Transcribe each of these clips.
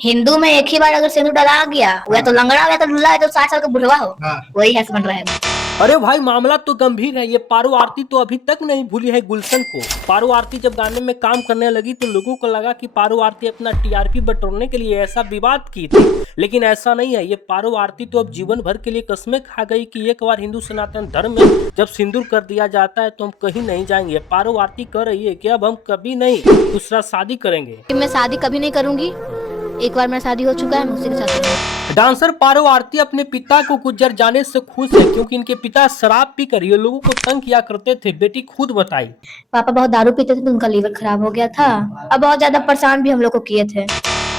हिंदू में एक ही बार अगर सिंदूर डला गया, वो या तो लंगड़ा हो या तो लूला, या तो 60 साल का बुढ़वा हो, वही है समझ रहेगा। अरे भाई मामला तो गंभीर है। ये पारो आरती तो अभी तक नहीं भूली है गुलशन को। पारो आरती जब गाने में काम करने लगी तो लोगों को लगा कि पारो आरती अपना टीआरपी बटोरने के लिए ऐसा विवाद की थी, लेकिन ऐसा नहीं है। ये पारो आरती तो अब जीवन भर के लिए कसमें खा गई कि एक बार हिंदू सनातन धर्म में जब सिंदूर कर दिया जाता है तो हम कहीं नहीं जाएंगे। पारो आरती कर रही है कि अब हम कभी नहीं दूसरा शादी करेंगे। मैं शादी कभी नहीं करूंगी। एक बार मेरा शादी हो चुका है, मैं उसी के साथ रहूंगी। डांसर पारो आरती अपने पिता को गुजर जाने से खुश है, क्योंकि इनके पिता शराब पीकर ये लोगों को तंग किया करते थे। बेटी खुद बताई। पापा बहुत दारू पीते थे तो उनका लीवर खराब हो गया था। अब बहुत ज्यादा परेशान भी हम लोग को किए थे।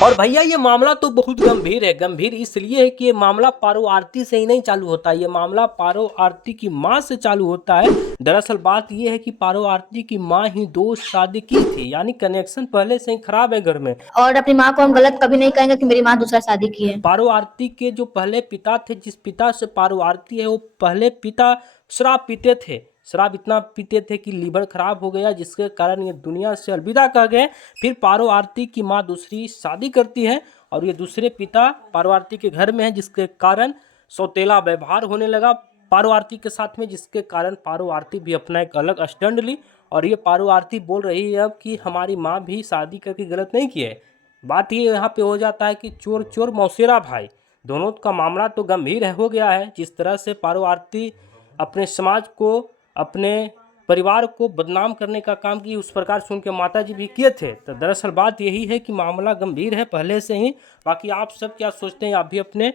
और भैया ये मामला तो बहुत गंभीर है। गंभीर इसलिए है कि ये मामला पारो आरती से ही नहीं चालू होता, ये मामला पारो आरती की माँ से चालू होता है। दरअसल बात ये है कि पारो आरती की माँ ही दो शादी की थी, यानी कनेक्शन पहले से ही खराब है घर में। और अपनी माँ को हम गलत कभी नहीं कहेंगे कि मेरी माँ दूसरा शादी की है। पारो आरती के जो पहले पिता थे, जिस पिता से पारो आरती है, वो पहले पिता शराब पीते थे। शराब इतना पीते थे कि लीवर खराब हो गया, जिसके कारण ये दुनिया से अलविदा कह गए। फिर पारो आरती की माँ दूसरी शादी करती है और ये दूसरे पिता पारो आरती के घर में है, जिसके कारण सौतेला व्यवहार होने लगा पारो आरती के साथ में, जिसके कारण पारो आरती भी अपना एक अलग स्टैंड ली। और ये पारो आरती बोल रही है अब कि हमारी माँ भी शादी करके गलत नहीं की है। बात ये यहाँ पे हो जाता है कि चोर चोर मौसेरा भाई, दोनों का मामला तो गंभीर है हो गया है। जिस तरह से पारो आरती अपने समाज को, अपने परिवार को बदनाम करने का काम की, उस प्रकार से उनके माता जी भी किए थे। तो दरअसल बात यही है कि मामला गंभीर है पहले से ही। बाकी आप सब क्या सोचते हैं, आप भी अपने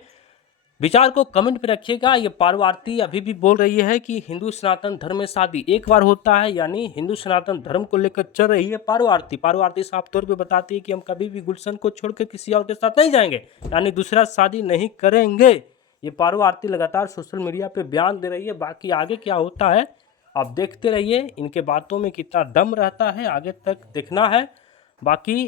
विचार को कमेंट पे रखिएगा। ये पारो आरती अभी भी बोल रही है कि हिंदू सनातन धर्म में शादी एक बार होता है, यानी हिंदू सनातन धर्म को लेकर चल रही है पारो आरती। पारो आरती साफ तौर पे बताती है कि हम कभी भी गुलशन को छोड़कर किसी और के साथ नहीं जाएंगे, यानी दूसरा शादी नहीं करेंगे। ये पारो आरती लगातार सोशल मीडिया पे बयान दे रही है। बाकी आगे क्या होता है आप देखते रहिए, इनके बातों में कितना दम रहता है आगे तक देखना है। बाकी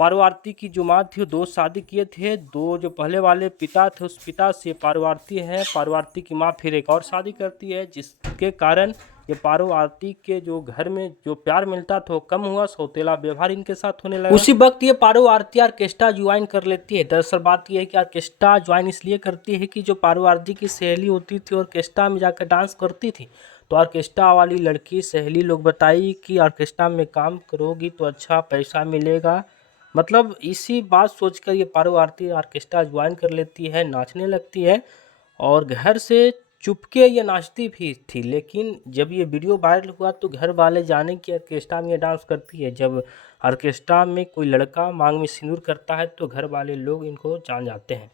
पारो आरती की जो माँ थी वो दो शादी किए थे, दो जो पहले वाले पिता थे उस पिता से पारो आरती है। पारो आरती की माँ फिर एक और शादी करती है, जिसके कारण ये पारो आरती के जो घर में जो प्यार मिलता था वो कम हुआ, सौतेला व्यवहार इनके साथ होने लगा। उसी वक्त ये पारो आरती ऑर्केस्ट्रा ज्वाइन कर लेती है। दरअसल बात यह है कि ऑर्केस्ट्रा ज्वाइन इसलिए करती है कि जो पारो आरती की सहेली होती थी ऑर्केस्ट्रा में जाकर डांस करती थी, तो ऑर्केस्ट्रा वाली लड़की सहेली लोग बताई कि ऑर्केस्ट्रा में काम करोगी तो अच्छा पैसा मिलेगा। मतलब इसी बात सोचकर ये पारो आरती ऑर्केस्ट्रा ज्वाइन कर लेती है, नाचने लगती है। और घर से चुपके ये नाचती भी थी, लेकिन जब ये वीडियो वायरल हुआ तो घर वाले जाने कि ऑर्केस्ट्रा में ये डांस करती है। जब ऑर्केस्ट्रा में कोई लड़का मांग में सिंदूर करता है तो घर वाले लोग इनको जान जाते हैं।